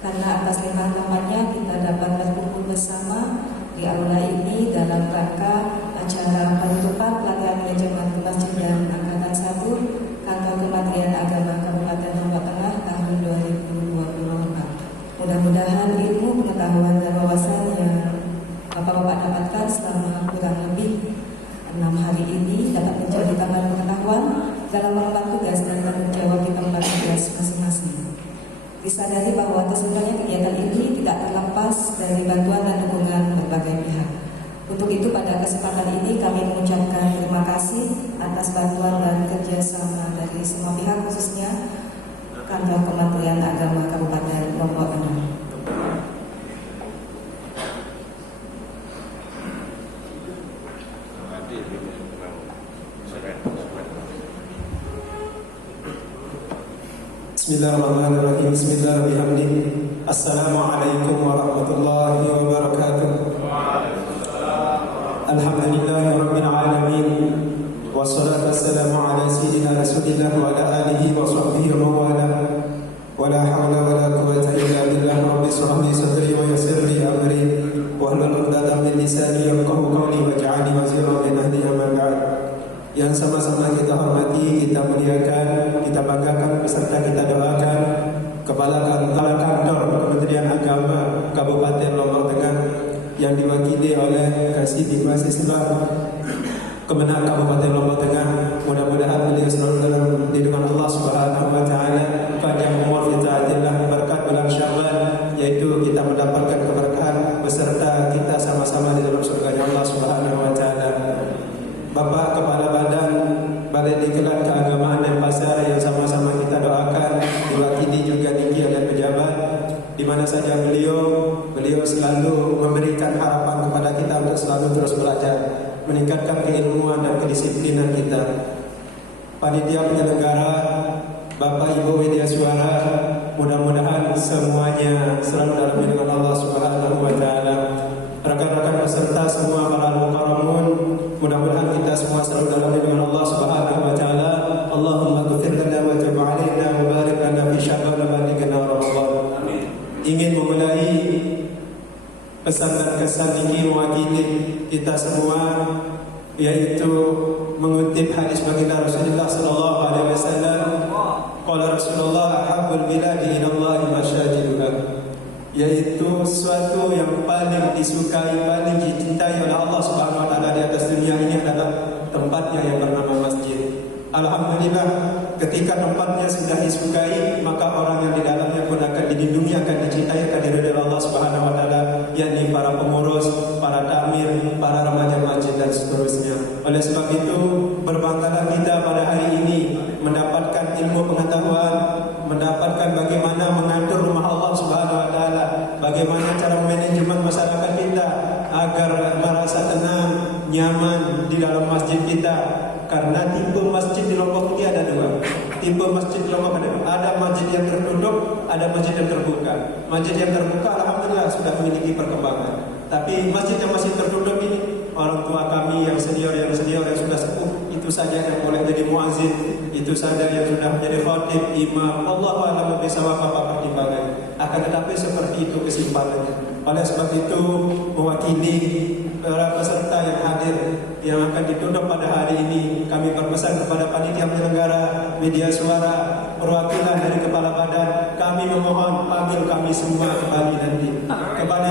Karena atas limpahan rahmat-Nya kita dapat berkumpul bersama di aula ini dalam rangka acara penutupan pelatihan manajemen kemasjidan angkatan 1 Kantor Kementerian Agama Kabupaten Lombok Tengah tahun 2024. Mudah-mudahan ilmu, pengetahuan dan wawasan yang Bapak-bapak dapatkan selama kurang lebih 6 hari ini dapat menjadi tambahan pengetahuan dalam mengemban tugas dan tanggung jawab di tempat tugas masing-masing. Disadari bahwa terselenggaranya kegiatan ini tidak terlepas dari bantuan dan dukungan berbagai pihak. Untuk itu pada kesempatan ini kami mengucapkan terima kasih atas bantuan dan kerjasama dari semua pihak, khususnya Kantor Kementerian Agama Kabupaten Lombok Tengah. Bismillahirrahmanirrahim. Bismillahirrahmanirrahim. Assalamualaikum warahmatullahi wabarakatuh. Alhamdulillahirabbil alamin. Wassalatu wassalamu ala sayyidina Rasulillah wa ala alihi wa sahbihi wa wala. Wala haula wala quwwata illa billah. Rabbi shrah li sadri wa yassir li amri wahlul 'uqdatam min lisani yafqahu qawli waj'alni waziran min ahli, amma ba'd. Yang sama-sama kita hormati, kita muliakan, kita banggakan beserta kita doakan Kepala Kantor Kementerian Agama Kabupaten Lombok Tengah yang diwakili oleh Kasih Mahasiswa Kemenang Kabupaten Lombok Tengah. Mudah-mudahan beliau selalu dalam lindungan Allah Subhanahu wa taala, panjang umur fi taatillah, berkat bulan Syawal, yaitu kita mendapatkan keberkahan beserta kita sama-sama di dalam surga Allah Subhanahu wa taala. Bapak Kepala Badan Balai Diklat Keagamaan dan Pasar yang sama-sama kita doakan, diwakili juga dikir dan pejabat, di mana saja beliau selalu memberikan harapan kepada kita untuk selalu terus belajar, meningkatkan keilmuan dan kedisiplinan kita. Panitia penyelenggara, Bapak Ibu media suara, mudah-mudahan semuanya selalu dalam lindungan Allah Subhanahu wa taala. Rekan-rekan peserta semua, para mukarramun, mudah-mudahan kita semua selalu dalam lindungan Allah Subhanahu wa taala. Allahumma ighfir lana wa tub 'alaina wa barik lana fi sya'ban wa balighna Ramadan. Amin. Ingin memulai pesan dan kesan ini mewakili kita semua, yaitu mengutip hadis baginda Rasulullah sallallahu alaihi wasallam. Qala Rasulullah ahabbul biladi ila Allah masyajiduha, yaitu suatu yang paling disukai, paling dicintai oleh Allah Subhanahu wa taala di atas dunia ini adalah tempatnya yang bernama masjid. Alhamdulillah, ketika tempatnya sudah disukai, maka orang yang di dalamnya pun akan dilindungi, akan dicintai, akan diridhai Allah Subhanahu wa taala, yakni para pengurus, para takmir, para remaja masjid dan seterusnya. Oleh sebab itu, berbanggalah kita pada hari ini mendapatkan ilmu tipe masjid Lombok ada masjid yang tertutup, ada masjid yang terbuka. Masjid yang terbuka alhamdulillah sudah memiliki perkembangan. Tapi masjid yang masih tertutup ini, orang tua kami yang senior yang sudah sepuh itu saja yang boleh jadi muazzin, itu saja yang sudah menjadi khatib, imam. Allahu a'lam bishawab apa pertimbangan. Akan tetapi seperti itu kesimpulannya. Oleh sebab itu mewakili para peserta yang hadir yang akan ditutup pada hari ini, kami berpesan kepada panitia penyelenggara media suara, perwakilan dari kepala badan, kami memohon panggil kami semua kembali nanti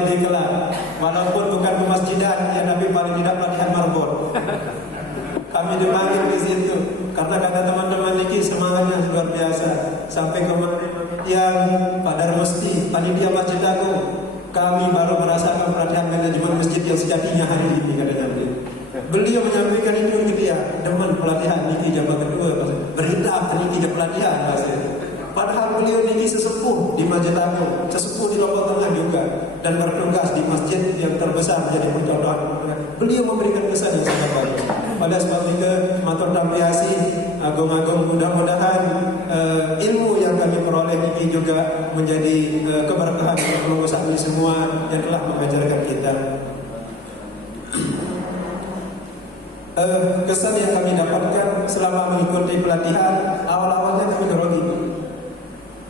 di kelak, walaupun bukan pemasjidan ya, tapi paling tidak pelatihan marbot. Kami dipanggil di situ karena kata teman-teman ini semangatnya luar biasa. Sampai kemarin yang Pak Darmusti, panitia Masjid Agung, kami baru merasakan pelatihan manajemen masjid yang sejatinya hari ini katanya. Beliau menyampaikan itu ke dia, teman pelatihan ini jam kedua, berita ini jam pelatihan. Padahal beliau ini sesepuh di Masjid Agung, sesepuh di Lombok Tengah juga, dan bertugas di masjid yang terbesar menjadi pencontohan. Beliau memberikan kesan yang sangat baik. Pada sebab itu matur tampiasi agung-agung, mudah-mudahan ilmu yang kami peroleh ini juga menjadi keberkahan untuk pengurus kami semua yang telah mengajarkan kita. Kesan yang kami dapatkan selama mengikuti pelatihan, awal-awalnya kami grogi.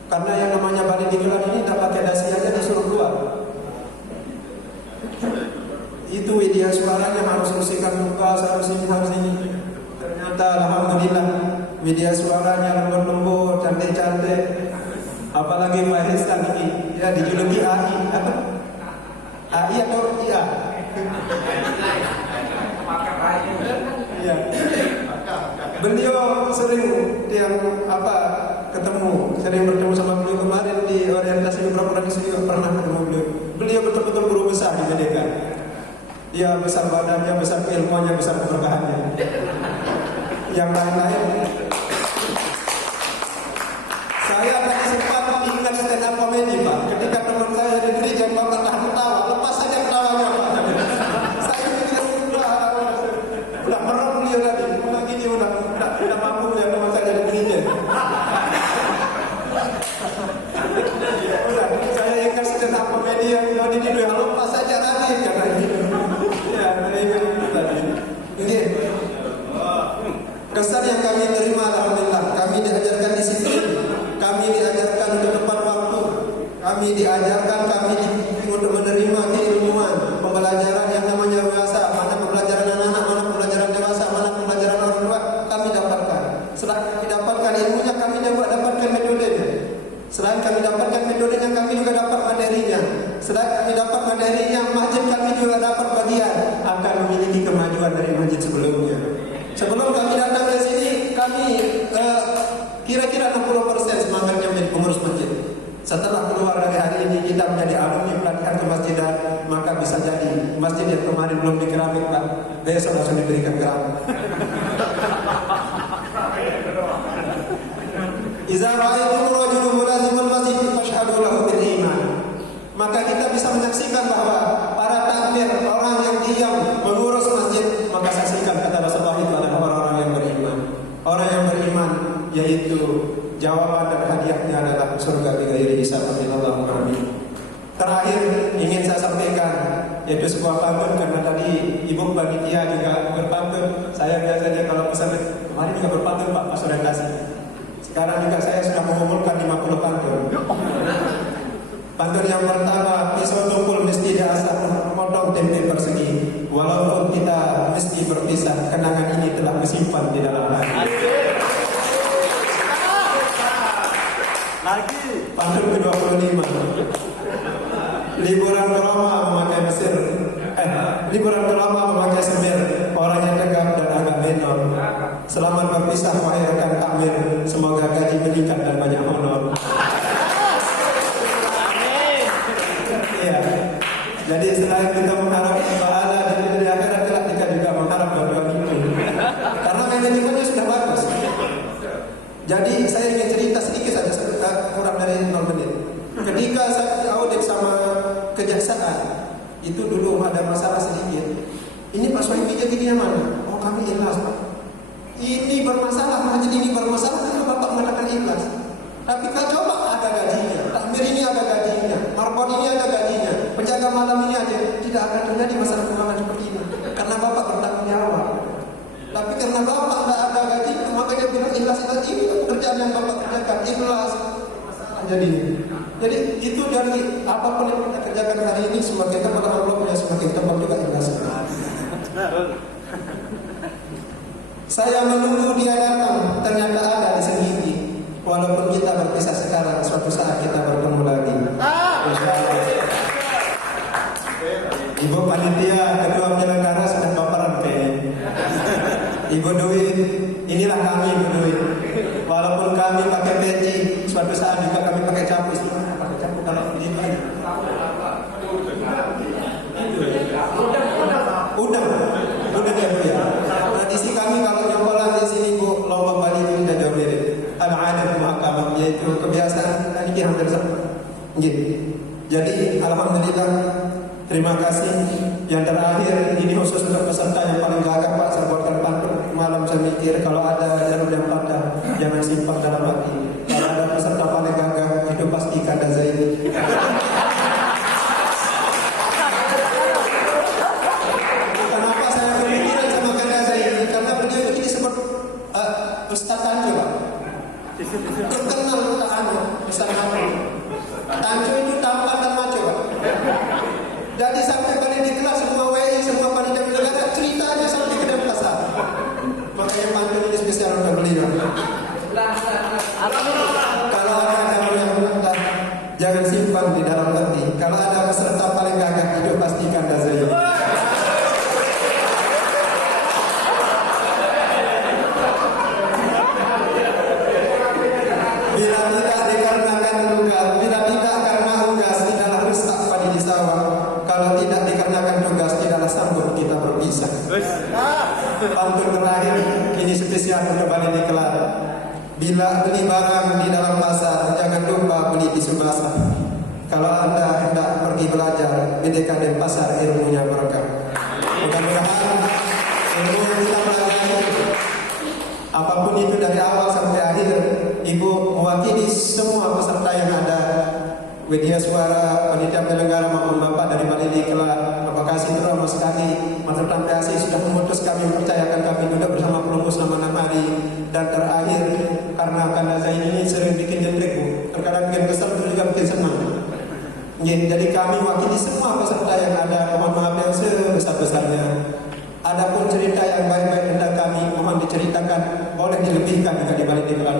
Karena yang namanya balik digelar ini tak pakai dasi aja disuruh keluar. Itu media suaranya harus bersihkan muka, harus ini. Ternyata alhamdulillah media suaranya lembut-lembut, cantik-cantik. Apalagi Pak Hesan ini, ya dijuluki AI. AI atau IA? Ya. Beliau sering sering bertemu sama beliau kemarin di orientasi beberapa hari juga pernah ketemu beliau. Beliau betul-betul guru besar di Merdeka. Dia besar badannya, besar ilmunya, besar keberkahannya. Yang lain-lain, saya tadi sempat ingat stand up comedy Pak. Ketika teman saya di gereja bapak tahan ketawa, lepas saja ketawanya Pak. Saya pikir udah merem beliau tadi, lagi dia udah mampu ya teman saya di gereja. Udah, saya ingat stand up comedy yang di dua lepas saja tadi katanya. Ya, saya ingat itu tadi. Ini kesan yang kami terima alhamdulillah. Kami diajarkan disiplin, kami diajarkan untuk tepat waktu, kami diajarkan untuk menerima keilmuan, pembelajaran yang namanya dewasa, mana pembelajaran anak-anak, mana pembelajaran dewasa, mana pembelajaran orang tua, kami dapatkan. Setelah kami dapatkan ilmunya, kami juga dapatkan metodenya. Selain kami dapatkan metodenya, kami juga dapat materinya. Selain kami dapat materinya, masjid kami juga dapat bagian akan memiliki kemajuan dari masjid sebelumnya. Sebelum kami datang ke sini, kami kira-kira 60% semangatnya menjadi pengurus masjid. Setelah keluar dari hari ini kita menjadi alumni pelatihan kemasjidan, maka bisa jadi masjid yang kemarin belum dikeramik Pak, besok langsung diberikan keramik. Iza ra'aytum rajulan mulazimul masjid fashhadu lahu bil iman. Maka kita bisa menyaksikan bahwa para takmir, orang yang diam mengurus masjid, maka saksikan kata Rasulullah itu adalah orang-orang yang beriman. Orang yang beriman yaitu jawaban dan hadiahnya adalah surga bighairi hisab. Amin. Terakhir ingin saya sampaikan yaitu sebuah pantun, karena tadi Ibu panitia juga berpantun. Saya biasanya kalau pesan kemarin juga berpantun Pak pas orientasi. Sekarang juga saya sudah mengumpulkan 50 pantun. Pantun yang pertama, pisau tumpul mesti diasah, potong tempe persegi. Walaupun kita mesti berpisah, kenangan ini telah disimpan di dalam hati. Lagi pantun ke-25. Liburan ke Roma memakai Mesir. Liburan ke Roma memakai semir. Orang yang tegap dan agak menor. Selamat berpisah wahai rekan takmir. Semoga gaji meningkat dan banyak honor. Jadi selain kita mengharap pahala di akhirat kelak, kita juga mengharap dua-dua itu. Karena manajemennya sudah bagus. Jadi saya ingin cerita sedikit saja, kurang dari 0 menit. Ketika saya audit sama kejaksaan, itu dulu ada masalah sedikit. Ini Pak Soebi jadinya mana? Oh kami ikhlas Pak. Ini bermasalah, masjid ini bermasalah. Kalau Bapak mengatakan ikhlas. Tapi kalau coba ada gajinya, takmir ini ada gajinya, marbon ini ada gajinya, penjaga malam ini ada, tidak akan terjadi masalah keuangan seperti ini. Karena Bapak bertanggung jawab. Tapi karena Bapak tidak ada gaji, makanya bilang ikhlas itu pekerjaan yang Bapak kerjakan, ikhlas. Jadi itu dari apapun yang kita kerjakan hari ini, sebagai kepada Allah punya semakin tebal juga ikhlas. Saya menunggu dia datang, ternyata ada di sini. Walaupun kita berpisah sekarang, suatu saat kita bertemu lagi. Ibu panitia, ketua penyelenggara sudah baperan kayaknya. Ibu Dwi, inilah kami Ibu Dwi. Walaupun kami pakai peci, suatu saat juga kami pakai capu. Istilahnya pakai capu kalau di mana? Udang ya Bu ya. Tradisi kami kalau nyombolan di sini Bu, lomba Bali itu sudah jauh mirip. Al-adat muhakkamah, yaitu kebiasaan ini hampir sama. Jadi alhamdulillah, terima kasih. Yang terakhir ini khusus untuk peserta yang paling gagah Pak, saya buatkan pantun malam. Saya mikir kalau ada jarum yang patah jangan simpan dalam hati. Kalau ada peserta paling gagah itu pasti Kanda Zaini. Kenapa saya berpikiran sama Kanda Zaini? Karena beliau itu disebut Ustaz Tanjo Pak. Terkenal Ustaz Tanjo. Tanjo itu tampan dan maco Pak. Jadi sampai pada di kelas semua WI, semua panitia penyelenggara ceritanya sampai ke dalam kelas. Makanya pantun ini spesial untuk beliau. Kalau ada jarum yang patah, jangan simpan di dalam hati. Kalau ada peserta paling gagah, itu pasti Kanda Zaini. Bila tidak dikarenakan tugas, bila tidak karena tugas, tidaklah rusak padi di sawah. Kalau tidak dikarenakan tugas, tidaklah sanggup kita berpisah. Pantun terakhir ini spesial untuk Bali Diklat. Bila beli barang di dalam pasar, jangan lupa beli tisu basah. Kalau Anda hendak pergi belajar, bedakan dan pasar ilmunya berkah. Mudah-mudahan ilmu yang kita pelajari, apapun itu dari awal sampai akhir, Ibu mewakili semua peserta yang ada, media suara, panitia penyelenggara maupun Bapak dari Bali Diklat. Terima kasih terima sekali. Mantan PAC sudah memutus kami, mempercayakan kami duduk bersama perumus selama 6 hari. Dan terakhir, karena Kanda Zaini ini sering bikin jentrik Bu, terkadang bikin kesal, itu juga bikin senang. Jadi kami mewakili semua peserta yang ada, mohon maaf yang sebesar-besarnya. Adapun cerita yang baik-baik tentang kami, mohon diceritakan, boleh dilebihkan juga di Bali Diklat.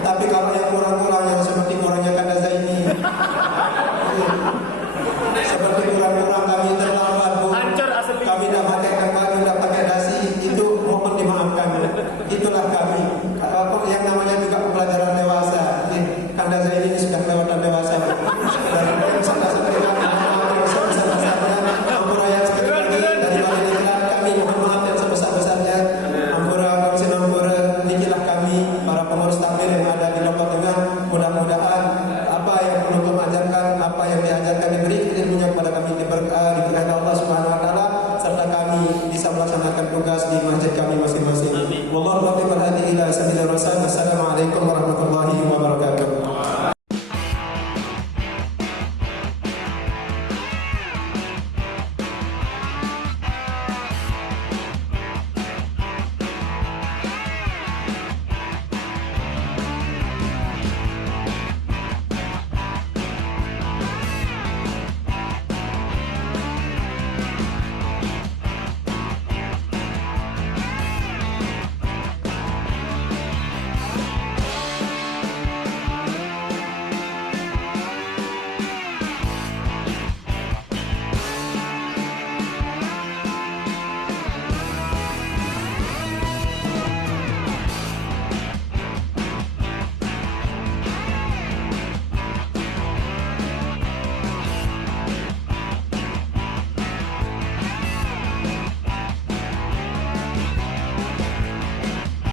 Tapi kalau yang kurang-kurang yang seperti kurangnya Kanda Zaini, seperti kurang-kurang kami terlambat Bu, kami tidak pakai baju, tidak pakai dasi, itu mohon dimaafkan. Itulah kami. Yang namanya juga pembelajaran dewasa. Kanda Zaini ini sudah kelewatan dewasa. Dan yang sampai kami sebesar-besarnya, ampura sekali lagi dari Bali Diklat, kami mohon maaf yang sebesar-besarnya. Ampura kami ampura, nikilah kami para pengurus takmir yang ada di Lombok Tengah. Mudah-mudahan apa yang perlu kami ajarkan, apa yang diajarkan diberi ilmunya kepada kami diberkahi Allah Subhanahu Wa Taala, serta kami bisa melaksanakan tugas di masjid kami masing-masing. Wallahu a'lam bishawab. Assalamualaikum warahmatullahi